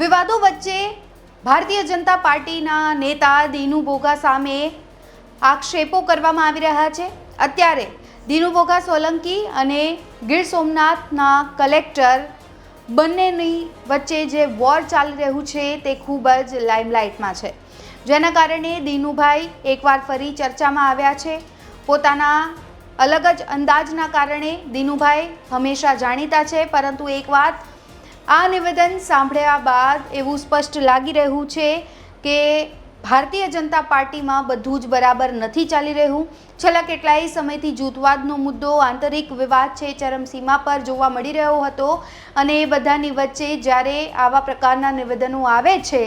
વિવાદો વચ્ચે ભારતીય જનતા પાર્ટીના નેતા દીનુ બોગા સામે આક્ષેપો કરવામાં આવી રહ્યા છે. અત્યારે દીનુ બોગા સોલંકી અને ગીર સોમનાથના કલેક્ટર બંનેની વચ્ચે જે વોર ચાલી રહ્યું છે તે ખૂબ જ લાઇમલાઇટમાં છે. જેના કારણે દીનુભાઈ એકવાર ફરી ચર્ચામાં આવ્યા છે. પોતાના અલગ જ અંદાજના કારણે દીનુભાઈ હંમેશા જાણીતા છે, પરંતુ એક વાત આ નિવેદન સાંભળ્યા બાદ એવું સ્પષ્ટ લાગી રહ્યું છે કે ભારતીય જનતા પાર્ટીમાં બધું જ બરાબર નથી ચાલી રહ્યું. છેલ્લા કેટલાય સમયથી જૂથવાદનો મુદ્દો, આંતરિક વિવાદ છે ચરમસીમા પર જોવા મળી રહ્યો હતો અને એ બધાની વચ્ચે જ્યારે આવા પ્રકારના નિવેદનો આવે છે,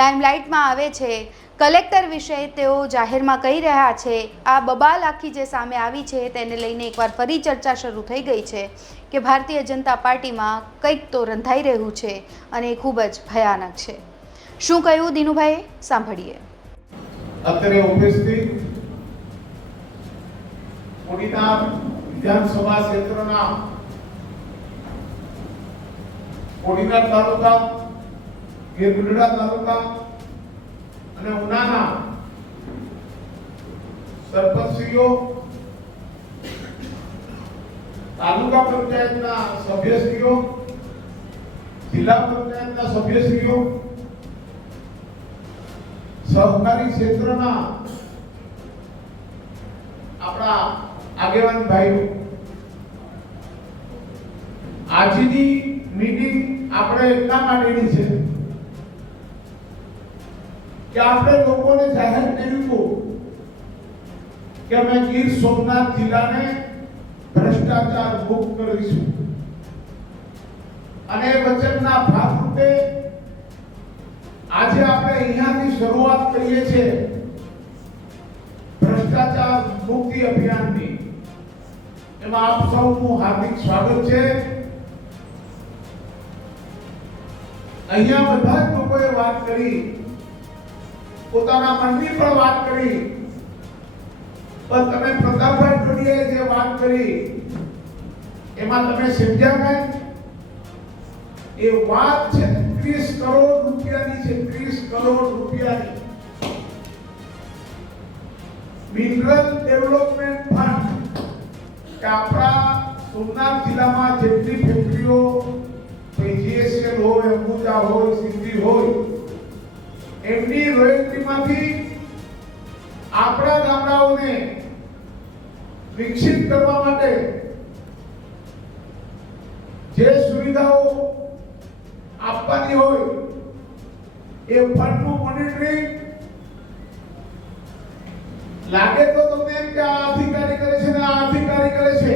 લાઇમલાઇટમાં આવે છે, કલેક્ટર વિશે તેઓ જાહેરમાં કહી રહ્યા છે, આ બબાલ આખી જે સામે આવી છે તેને લઈને એકવાર ફરી ચર્ચા શરૂ થઈ ગઈ છે કે ભારતીય જનતા પાર્ટીમાં કંઈક તો રંધાઈ રહ્યું છે અને એ ખૂબ જ ભયાનક છે. શું કહ્યું દીનુભાઈએ? સાંભળીએ. અત્યારે ઉપસ્થિત ઓડિતા વિધાનસભા ક્ષેત્રના ઓડિશા તાલુકા ગીરગઢડા તાલુકા અને ઉનાના સરપંચશ્રીઓ, તાલુકા પંચાયતના સભ્યશ્રીઓ, જિલ્લા પંચાયતના સભ્યશ્રીઓ સહકારી ક્ષેત્રના આપણા આગેવાન ભાઈઓ આજની મીટિંગ આપણે એટલા માટેની છે કે આપણે લોકોને જાહેર કર્યું હતું કે અમે ગીર સોમનાથ જિલ્લાને ભ્રષ્ટાચાર મુક્ત કરીશું. અને વચનના ભાગરૂપે આજે આપણે અહીંયાથી શરૂઆત કરીએ છીએ ભ્રષ્ટાચાર મુક્તિ અભિયાનની. એમાં આપ સૌનું હાર્દિક સ્વાગત છે. અહીંયા બધા જ લોકોએ વાત કરી, પોતાના મનની પણ વાત કરી, પણ તમે પ્રતાપભાઈ ટોડીએ જે વાત કરી, એમાં તમે સમજ્યા ને એ વાત છે, ત્રીસ કરોડ રૂપિયાની છે, ત્રીસ કરોડ રૂપિયાની. મિનરલ ડેવલપમેન્ટ ફંડ કે સોમનાથ જિલ્લામાં જેટલી ફેક્ટરીઓ જીએસએલ હોય, અંબુજા હોય, સિંધી હોય, એમની રોયલ્ટીમાંથી આપણા ગામડાઓને વિકસિત કરવા માટે જે સુવિધાઓ આપવાની હોય. એ ફંડનું મોનિટરિંગ લાગે તો તમને એમ કે આ અધિકારી કરે છે ને આ અધિકારી કરે છે.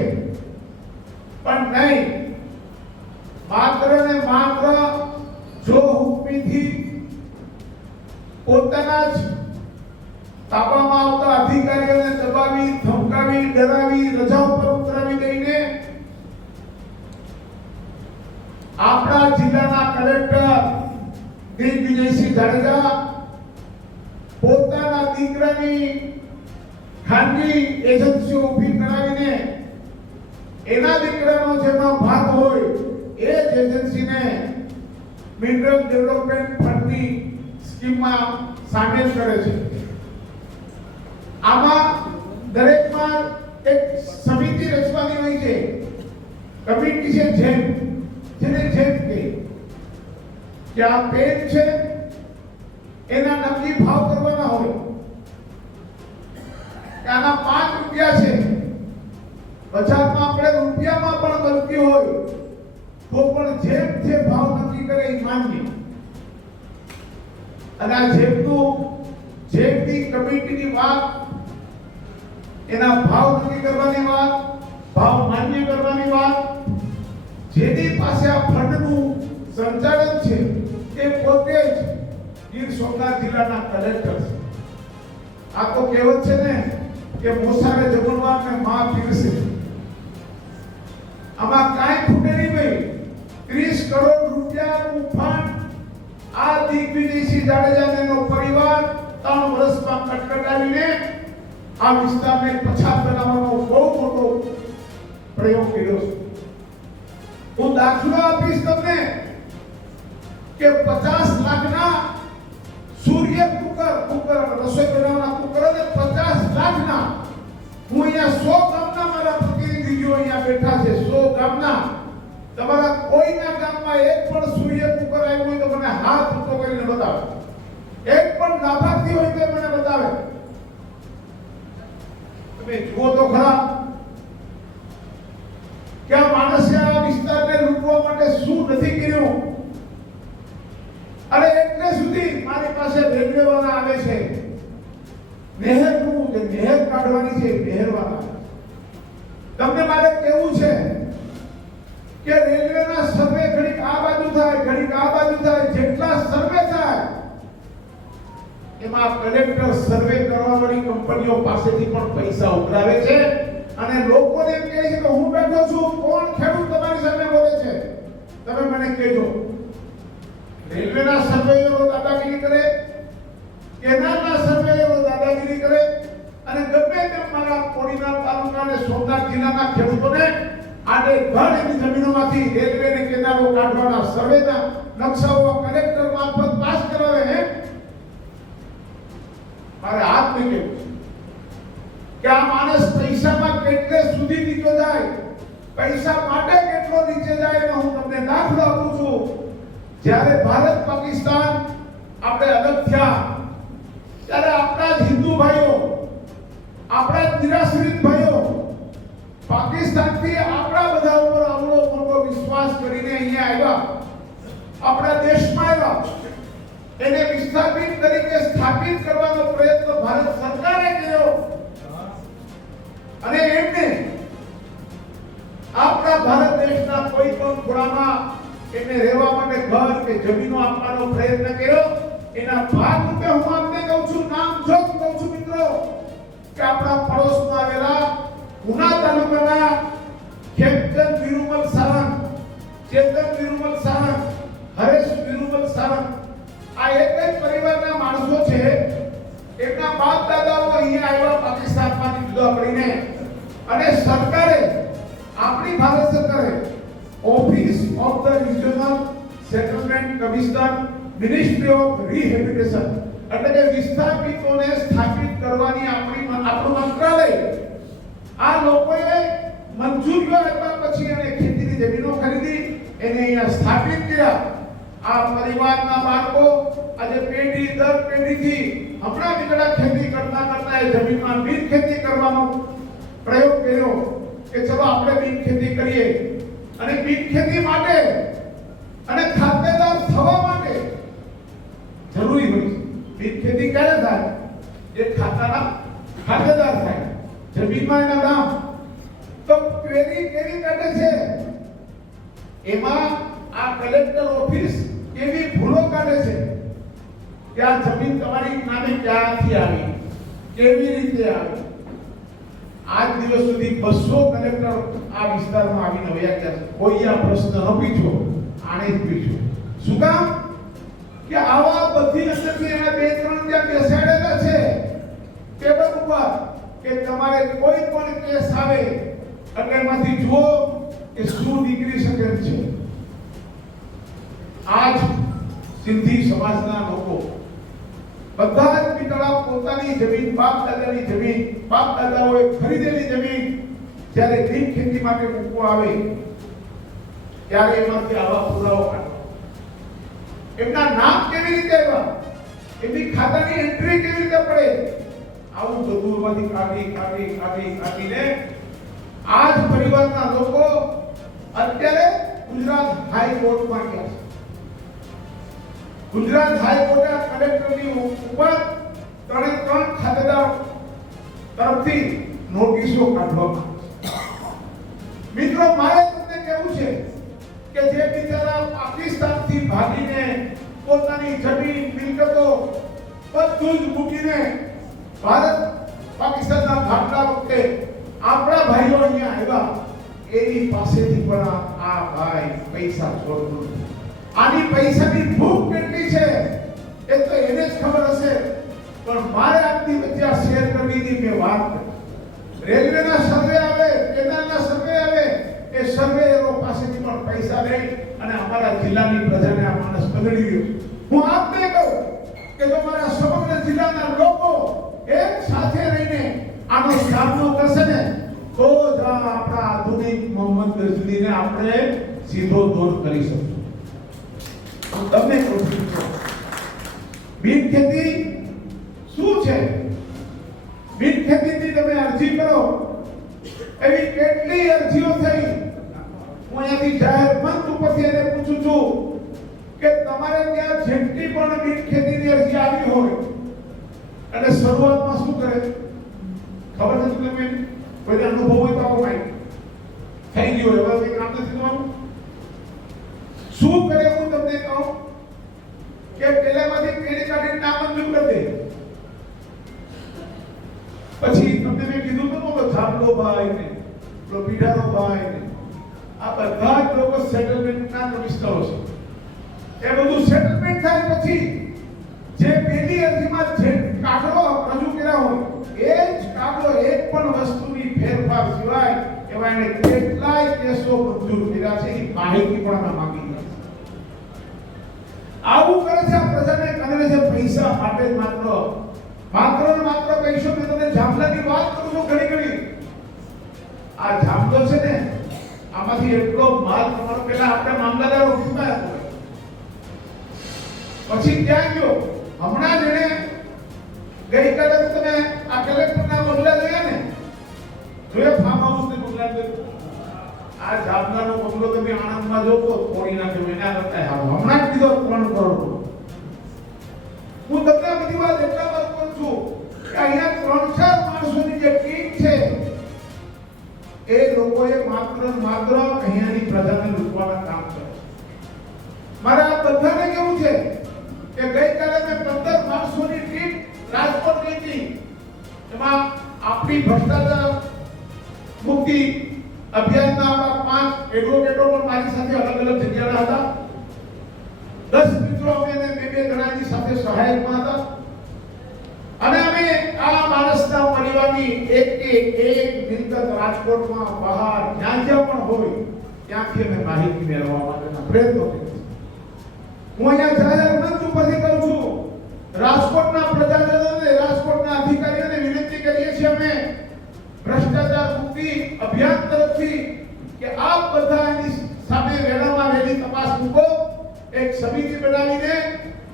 પણ નહીં. માત્ર ને માત્ર જો હુકમીથી પોતાના જ તાબામાં આવતા અધિકારીઓને દબાવી, ધમકાવી, ડરાવી, રજા ઉપર આપણા જિલ્લાના કલેક્ટર દિગ્વિજયસિંહ જાડેજા પોતાના દીકરાની ખાનગી એજન્સીઓ ઊભી કરાવીને એના દીકરાનો જેનો ભાગ હોય એ જ એજન્સીને મિનરલ ડેવલપમેન્ટ ફંડની સ્કીમમાં સામેલ કરે છે. આમાં દરેકમાં એક સમિતિ રચવાની હોય છે. કમિટી છે જેમ. જેને જેત કહે કે આ પેન છે, એના નક્કી ભાવ કરવાના હોય. કે આના પાંચ રૂપિયા છે. બજારમાં આપણે રૂપિયામાં પણ ગલતી હોય, તો પણ જેમ જે ભાવ નક્કી કરે એ માન્ય. અને આ જેમનું, જેમની કમિટીની વાત, એના ભાવ નક્કી કરવાની વાત, ભાવ માન્ય કરવાની વાત જેની પાસે આ ફંડનું સંચાલન છે, એ પોતે જ ગીર સોમનાથ જિલ્લાના કલેક્ટર છે. આ તો કહેવત છે ને કે મોસારે જમણવાર ને માં પીરસે. આમાં કાંઈ ખૂટે નહીં ભાઈ. ત્રીસ કરોડ રૂપિયાનું ફંડ આ દિગ્વિજયસિંહ જાડેજાને પરિવાર ત્રણ વર્ષમાં કટકટાવીને આ વિસ્તારને પછાત બનાવવાનો બહુ મોટો પ્રયોગ કર્યો છે. હું દાખલો આપીશ તમને કે પચાસ લાખના સૂર્ય કુકર કુકર રસોઈ બનાવવાના કુકર અને પચાસ લાખના હું અહીંયા સો ગામના મારા પ્રતિનિધિઓ અહીંયા બેઠા છે સો ગામના તમારા કોઈના ગામમાં એક પણ સૂર્ય કુકર આવ્યું હોય તો મને હાથ ઊંચો કરીને બતાવે એક પણ લાભાર્થી હોય તો મને બતાવે તમે જુઓ તો ખરા કે આ માણસે આ વિસ્તારને માટે શું નથી કર્યું? અરે એટલે સુધી મારી પાસે રેલવેવાળા આવે છે. નહેરનું જે નહેર કાઢવાની છે નહેરવાળા તમને મારે કેવું છે કે રેલવેના સર્વે ઘડીક આ બાજુ થાય, ઘડીક આ બાજુ થાય, જેટલા સર્વે થાય, એમાં કલેક્ટર સર્વે કરવા વાળી કંપનીઓ પાસેથી પણ પૈસા ઉઘરાવે છે. અને લોકોને એમ કહે છે કે હું બેઠો છું, કોણ ખેડૂત તમારી સામે બોલે છે? તમે મને કહેજો. રેલવેના સર્વેયરો દાદાગીરી કરે, કેનાલના સર્વેયરો દાદાગીરી કરે, અને ગમે તેમ મારા કોડીના તાલુકા અને સોમનાથ જિલ્લાના ખેડૂતોને આડે ઘણ એની જમીનોમાંથી રેલવે અને કેનાલો કાઢવાના સર્વેના નકશાઓ કલેક્ટર મારફત પાસ કરાવે હે? મારે હાથ નહીં કે આ માણસ પૈસામાં કેટલે સુધી નીકળ જાય? પૈસા માટે કેટલો નીચે જાય એનો હું તમને દાખલો આપું છું. જ્યારે ભારત પાકિસ્તાન આપણે અલગ થયા, ત્યારે આપણા જ હિન્દુ ભાઈઓ, આપણા જ નિરાશ્રિત ભાઈઓ, પાકિસ્તાનથી આપણા બધા ઉપર આવડો મોટો વિશ્વાસ કરીને અહીંયા આવ્યા. આપણા દેશમાં આવ્યા. એને વિસ્થાપિત તરીકે સ્થાપિત કરવાનો પ્રયત્ન ભારત સરકારે કર્યો. અને એમને આપણા ભારત દેશના કોઈ પણ ખૂણામાં એને રહેવા માટે ઘર કે જમીનો આપવાનો પ્રયત્ન કર્યો. એના ભાગરૂપે હું આપને કહું છું, નામ જોગ કહું છું મિત્રો, કે આપણા પડોશમાં આવેલા ઉના તાલુકાના ખેમચંદ વિરુમલ સારંગ ચેતન વિરુમલ સારંગ, હરેશ વિરુમલ સારંગ, આ એક જ પરિવારના માણસો છે. એમના બાપ દાદાઓ અહીંયા આવ્યા પાકિસ્તાનમાંથી જુદા પડીને. અને સરકારે office of Regional Settlement settlement Ministry of rehabilitation એટલે કે વિસ્થાપિતોને સ્થાપિત કરવાની આપણી આપણું મંત્રાલય. આ લોકોએ મંજૂરીઓ આપ્યા પછી એને ખેતીની જમીનો ખરીદી, એને અહીંયા સ્થાપિત કર્યા. આ પરિવારના બાળકો આજે પેઢી દર પેઢીથી હમણાં બીજડા ખેતી કરતા કરતા એ જમીનમાં બિન ખેતી કરવાનો પ્રયોગ કર્યો કે ચલો આપણે બિન ખેતી કરીએ. અને પીક ખેતી માટે અને ખાતેદાર થવા માટે જરૂરી હોય છે. બિન ખેતી ક્યારે થાય? એ ખાતાના ખાતેદાર થાય. જમીનમાં એના નામ. તો કેરી કેરી કાઢે છે? એમાં આ કલેક્ટર ઓફિસ કેવી ભૂલો કાઢે છે? કે આ જમીન તમારી નામે ક્યાંથી આવી? કેવી રીતે આવી? આજ દિવસ સુધી બસો કલેક્ટર આ વિસ્તારમાં આવીને વયા ગયા કોઈ આ પ્રશ્ન ન પૂછ્યો આણે જ પૂછ્યો શું કામ? કે આવા બધી અંદર એના બે ત્રણ ત્યાં બેસાડેલા છે. ટેબલ ઉપર કે તમારે કોઈ પણ કેસ આવે એટલે એમાંથી જુઓ કે શું નીકળી શકે છે. આજ સિંધી સમાજના લોકો, બધા જ પિતળા પોતાની જમીન, બાપ દાદાની જમીન બાપ દાદાઓએ ખરીદેલી જમીન, જ્યારે ગ્રીન ખેતી માટે મૂકવા આવે, ત્યારે એમાંથી આવા પુરાવો એમના નામ કેવી રીતે આવ્યા? એમની ખાતાની એન્ટ્રી કેવી રીતે પડે? આવું બધું એમાંથી કાઢી કાઢી કાઢી, કાઢીને આ જ પરિવારના લોકો અત્યારે ગુજરાત હાઈકોર્ટમાં ગયા છે. ગુજરાત હાઈકોર્ટના કલેક્ટરની ઉપર ત્રણે ત્રણ ખાતેદાર તરફથી નોટિસો કાઢવામાં મિત્રો, મારે તમને કહેવું છે કે જે બિચારા પાકિસ્તાનથી ભાગીને પોતાની જમીન, મિલકતો બધું જ મૂકીને ભારત પાકિસ્તાનના ભાગલા વખતે આપણા ભાઈઓ અહીંયા આવ્યા, એની પાસેથી પણ આ- ભાઈ પૈસા છોડતો. આની પૈસાની ભૂખ કેટલી છે એ તો એને જ ખબર હશે, પણ મારે આપની વચ્ચે શેર કરવી હતી રેલવેના સર્વે આવે, કેનાલના સર્વે આવે, એ સર્વેયરો પાસેથી પણ પૈસા લઈ અને અમારા જિલ્લાની પ્રજાને આ માણસ બગડી ગયો હું આપને કહું કે તમારા સમગ્ર જિલ્લાના લોકો એક સાથે રહીને આનો સામનો કરશે ને, તો જ આપણા આધુનિક મોહમ્મદ ગઝનીને આપણે સીધો દૂર કરી શકશું. હું તમને કહું છું બિન ખેતી શું છે? બિન તમે અરજી કરો. એવી કેટલી અરજીઓ થઈ? હું અહીંયાથી જાહેર મંચ ઉપરથી એને પૂછું છું કે તમારે ત્યાં જેટલી પણ બિન ખેતીની અરજી આવી હોય અને શરૂઆતમાં શું કરે ખબર છે તમને કોઈ અનુભવ હોય તો આવો કાંઈ થઈ ગયું હોય હવે કંઈ કામ નથી થવાનું શું કરે હું તમને કહું કે પેલામાંથી કેડી કાઢીને નામંજૂર કરી દે પછી તમને મેં કીધું તો કે થાપલો ભાઈ ને પેલો પીઢાનો ભાઈ ને આ બધા જ લોકો સેટલમેન્ટના મિનિસ્ટરો છે એ બધું સેટલમેન્ટ થાય પછી જે પેલી અરજીમાં જે કાગળો રજૂ કર્યા હોય એ જ કાગળો એક પણ વસ્તુની ફેરફાર સિવાય એને કેટલાય કેસો મંજૂર કર્યા છે એ માહિતી પણ અમે માંગી આવું કરે છે પ્રજાને કોંગ્રેસે પૈસા માટે માત્ર. માત્ર માત્ર પૈસો કે તમે જામલાની વાત કરું છું ઘણી ઘણી. આ જામલો છે ને, આમાંથી એટલો માલ તમારો પેલા આપણે મામલતદાર ઓફિસમાં પછી ક્યાં ગયો? હમણાં જેને ગઈકાલે તમે આ કલેક્ટરના બંગલા જોયા ને? જોયા ફાર્મ હાઉસ જોયા આ જામનાનો બંગલો તમે આણંદમાં જો તો તોડી નાખ્યો એના કરતા હારો. હમણાં જ કીધો ત્રણ કરોડ હું તમને આ બધી વાત એટલા માટે કહું છું કે અહીંયા ત્રણ ચાર માણસોની જે ટીમ છે, એ લોકોએ માત્ર માત્ર અહીંયાની પ્રજાને લૂંટવાના કામ કરે મારા આ બધાને કેવું છે કે ગઈકાલે મેં પંદર માણસોની ટીમ રાજકોટ હતી. એમાં આપણી ભ્રષ્ટાચાર મુક્તિ એડવોકેટો પણ મારી સાથે અલગ અલગ જગ્યાના હતા. દસ મિત્રો અમે અને બે બે જણાની સાથે સહાયકમાં હતા. અને અમે આ માણસના પરિવારની એક એક મિલકત રાજકોટમાં બહાર, જ્યાં જ્યાં પણ હોય, ત્યાંથી અમે માહિતી મેળવવા માટેના પ્રયત્નો હું અહીંયા જાહેર મંચ ઉપરથી કહું છું. રાજકોટના પ્રજાજનોને, રાજકોટના અધિકારીઓને વિનંતી કરીએ છીએ અમે. ભ્રષ્ટાચાર મુક્તિ અભિયાન આપ બધા એની સામે વેળામાં રહેલી તપાસ મૂકો. એક સમિતિ બનાવીને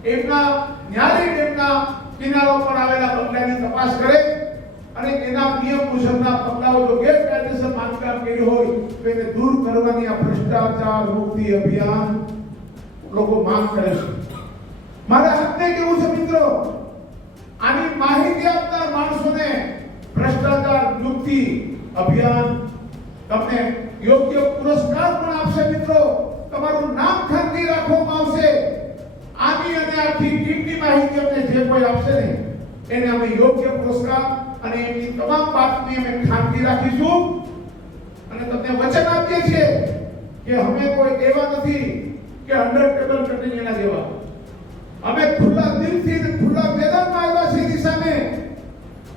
એમના ન્યારી ડેમના કિનારો પર આવેલા બંગલાની તપાસ કરે અને એના નિયમ મુજબના પગલાઓ જો ગેરકાયદેસર બાંધકામ કર્યું હોય તો એને દૂર કરવાની આ ભ્રષ્ટાચાર મુક્તિ અભિયાન લોકો માંગ કરે છે. મારે આપને કેવું છે મિત્રો, આની માહિતી આપનાર માણસોને ભ્રષ્ટાચાર મુક્તિ અભિયાન તમને યોગ્ય પુરસ્કાર પણ આપશે મિત્રો. તમારું નામ ખાનગી રાખવામાં આવશે. આની અને આખી ટીમની માહિતી અમને જે કોઈ આપશે ને, એને અમે યોગ્ય પુરસ્કાર અને એમની તમામ વાતની અમે ખાનગી રાખીશું. અને તમને વચન આપીએ છીએ કે અમે કોઈ એવા નથી કે અંડર ટેબલ કટીને એના જેવા. અમે ખુલ્લા દિલથી અને ખુલ્લા મેદાનમાં આવ્યા છીએ એની સામે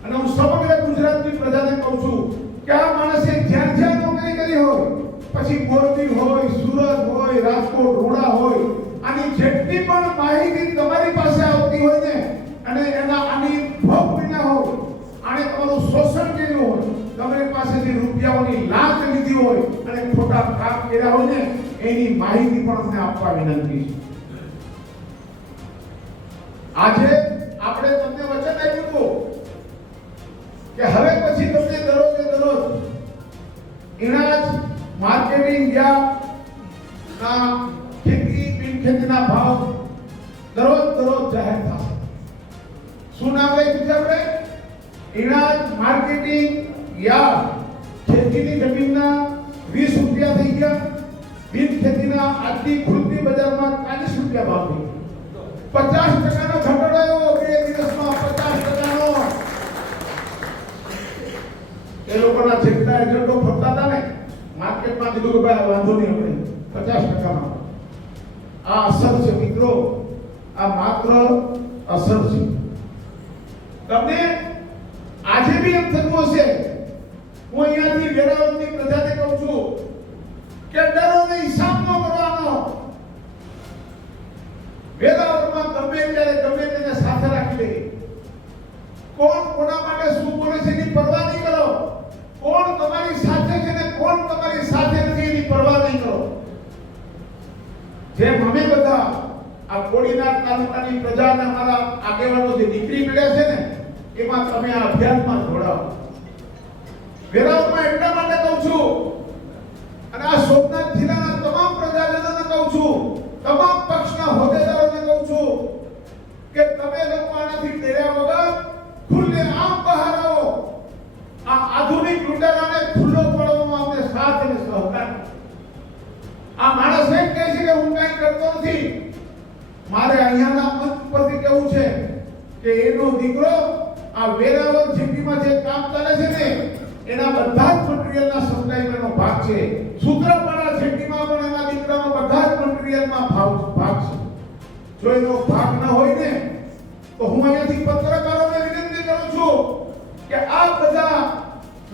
અને હું સમગ્ર ગુજરાતની પ્રજાને કહું છું કે આ માણસે જ્યાં જ્યાં નોકરી કરી હોય પછી મોરબી હોય સુરત હોય રાજકોટ રોડા હોય આની જેટલી પણ માહિતી તમારી પાસે આવતી હોય ને અને એના આની ભોગ વિના હોય આણે તમારું શોષણ કર્યું હોય તમારી પાસેથી રૂપિયાઓની લાંચ લીધી હોય અને ખોટા કામ કર્યા હોય ને એની માહિતી પણ અમને આપવા વિનંતી છે. આજે આપણે તમને વચન આપ્યું કે હવે પછી તમને દરરોજે દરરોજ ઇનાજ માર્કેટિંગ ના ખેતી બિન ખેતીના ભાવ દરરોજ દરરોજ જાહેર થશે. શું નામ લઈ આપણે ઇનાજ માર્કેટિંગ યા ખેતીની જમીનના વીસ રૂપિયા થઈ ગયા. ખેતીના આજની ખુલ્લી બજારમાં ચાલીસ રૂપિયા ભાવ થઈ પચાસ ટકાનો ઘટાડો બે દિવસમાં પચાસ ટકાનો. એ લોકોના જેટલા એજન્ટો ફરતા હતા ને, માર્કેટમાં કીધું કે ભાઈ વાંધો નહીં આપણે, પચાસ ટકામાં. આ અસર છે મિત્રો, આ માત્ર અસર છે. તમને આજે બી એમ થતું હશે, હું અહીંયાથી વેરાવળની પ્રજાને કહું છું કે ડરો નહીં સામનો કરવાનો સભામાં ગમે ત્યારે ગમે તેને સાથે રાખી લે કોણ કોના માટે શું બોલે છે એની પરવા નહીં કરો કોણ તમારી સાથે છે ને કોણ તમારી સાથે નથી એની પરવા નહીં કરો જેમ અમે બધા આ કોડીનાર તાલુકાની પ્રજાને અમારા આગેવાનો જે દીકરી મળ્યા છે ને, એમાં તમે આ અભિયાનમાં જોડાઓ. વેરાવળમાં એટલા માટે કહું છું, અને આ સોમનાથ જિલ્લાના તમામ પ્રજાજનોને કહું છું તમામ પક્ષના હોદ્દેદારોને કહું છું કે તમે લોકો આનાથી ડર્યા વગર ખુલ્લે આમ બહાર આવો આ આધુનિક લૂંટારાને ખુલ્લો પાડવામાં અમને સાથ અને સહકાર આ માણસ એમ કહે છે કે હું કાંઈ કરતો નથી મારે અહીંયાના મંચ પરથી કહેવું છે કે એનો દીકરો આ વેરાવળ સિટીમાં જે કામ ચાલે છે ને એના બધા જ મટીરીયલના સપ્લાયમાં એનો ભાગ છે સૂત્રપાડા સિટીમાં પણ એના દીકરાનો બધા જ મટીરીયલમાં ભાગ ભાગ છે જો એનો ભાગ ન હોય ને, તો હું અહીંયાથી પત્રકારોને વિનંતી કરું છું કે આ બધા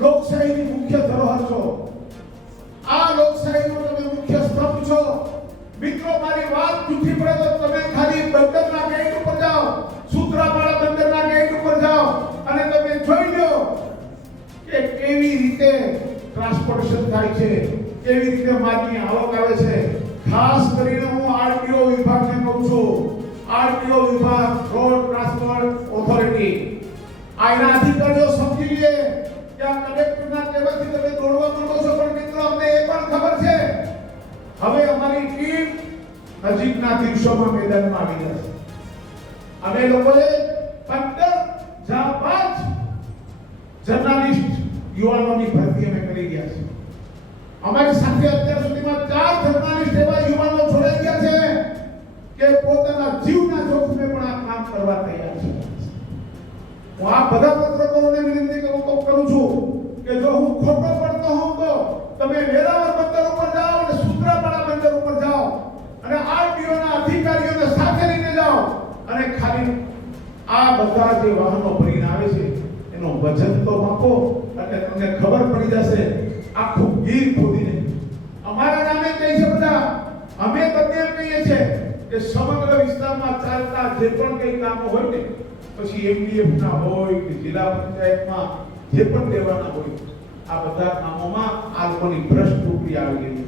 લોકશાહીની મુખ્ય ધરોહર છો. આ લોકશાહીનો તમે મુખ્ય સ્તંભ છો. મિત્રો, મારી વાત જૂઠી પડે તો તમે ખાલી બંદરના ગેટ ઉપર જાઓ, સૂત્રાપાડા બંદરના ગેટ ઉપર જાઓ અને તમે જોઈ લો કે કેવી રીતે ટ્રાન્સપોર્ટેશન થાય છે, કેવી રીતે માલની આવક આવે છે. ખાસ કરીને હું આરટીઓ વિભાગને કહું છું. આરટીઓ વિભાગ, રોડ ટ્રાન્સપોર્ટ ઓથોરિટી. આના અધિકારીઓ સમજી લે કે આ કલેક્ટરના કહેવાથી તમે દોડવા માંગો છો, પણ મિત્રો અમને એ પણ ખબર છે. હવે અમારી ટીમ નજીકના દિવસોમાં મેદાનમાં આવી જશે. અમે લોકોએ બધા જે વાહનો ભરીને આવે છે, એનો વજન તો માપો, અને તમને ખબર પડી જશે, આખું ગીર ખોદીને. અમારા નામે કહે છે બધા, અમે તમને કહીએ છે કે સમગ્ર વિસ્તારમાં ચાલતા જે પણ કંઈ કામો હોય ને, પછી એમડીએફ ના હોય કે જિલ્લા પંચાયતમાં જે પણ લેવાના હોય, આ બધા કામોમાં આ લોકોની ભ્રષ્ટ આવી ગઈ છે.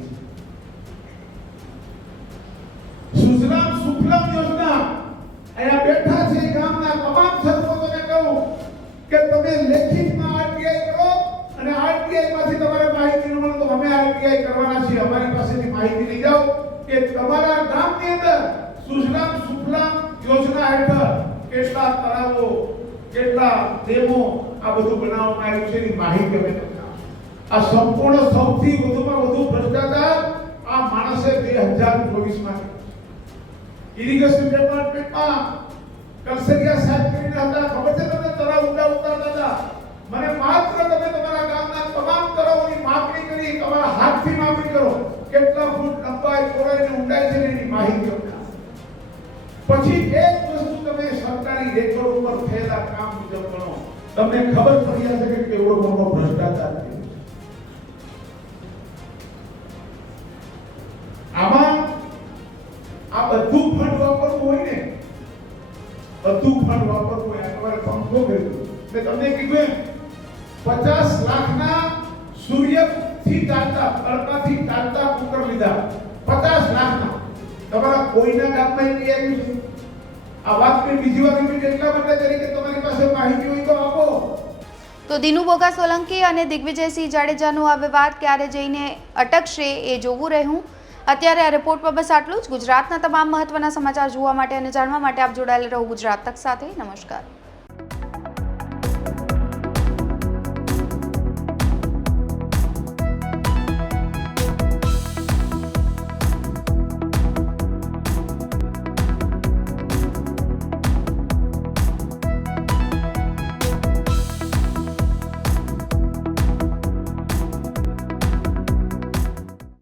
સુજલામ સુફલામ યોજના અહીંયા બેઠા છે ગામના તમામ સરપંચોને કહું કે તમે લેખિતમાં આરટીઆઈ કરો અને આરટીઆઈ માંથી તમારે માહિતી મળે તો અમે આરટીઆઈ કરવાના છીએ. અમારી પાસેથી માહિતી લઈ જાઓ કે તમારા ગામની અંદર સુજલામ સુફલામ યોજના હેઠળ કેટલા તળાવો, કેટલા ડેમો આ બધું બનાવવામાં આવ્યું છે એની માહિતી અમે તમને આ સંપૂર્ણ સૌથી વધુમાં વધુ ભ્રષ્ટાચાર આ માણસે બે હજાર ચોવીસમાં ઇરિગેશન ડિપાર્ટમેન્ટમાં કલસરિયા સાહેબ કરીને હતા ખબર છે તમે તળાવ ઊંડા ઉતારતા હતા મને માત્ર તમે તમારા ગામના તમામ તળાવોની માપણી કરી તમારા હાથથી માપણી કરો કેટલા ફૂટ લંબાઈ પહોળાઈ અને ઊંડાઈ છે એની માહિતી. પછી એક વસ્તુ તમે સરકારી રેકોર્ડ ઉપર થયેલા કામ મુજબ ગણો તમને ખબર પડી જશે કે કેવડો મોટો ભ્રષ્ટાચાર મેં તમને કીધું એમ, પચાસ લાખના સૂર્યથી ચાલતા અડકાથી ચાલતા કુકર લીધા. પચાસ લાખના. તમારા કોઈના ગામમાં એની આવ્યું છે? આ વાત મેં બીજી વાર રિપીટ એટલા માટે કરી કે તમારી પાસે માહિતી હોય તો આપો. તો દિનુ બોગા સોલંકી અને દિગ્વિજયસિંહ જાડેજાનો આ વિવાદ ક્યારે જઈને અટકશે એ જોવું રહ્યું. અત્યારે આ રિપોર્ટમાં બસ આટલું જ. ગુજરાતના તમામ મહત્વના સમાચાર જોવા માટે અને જાણવા માટે આપ જોડાયેલા રહો ગુજરાત તક સાથે. નમસ્કાર.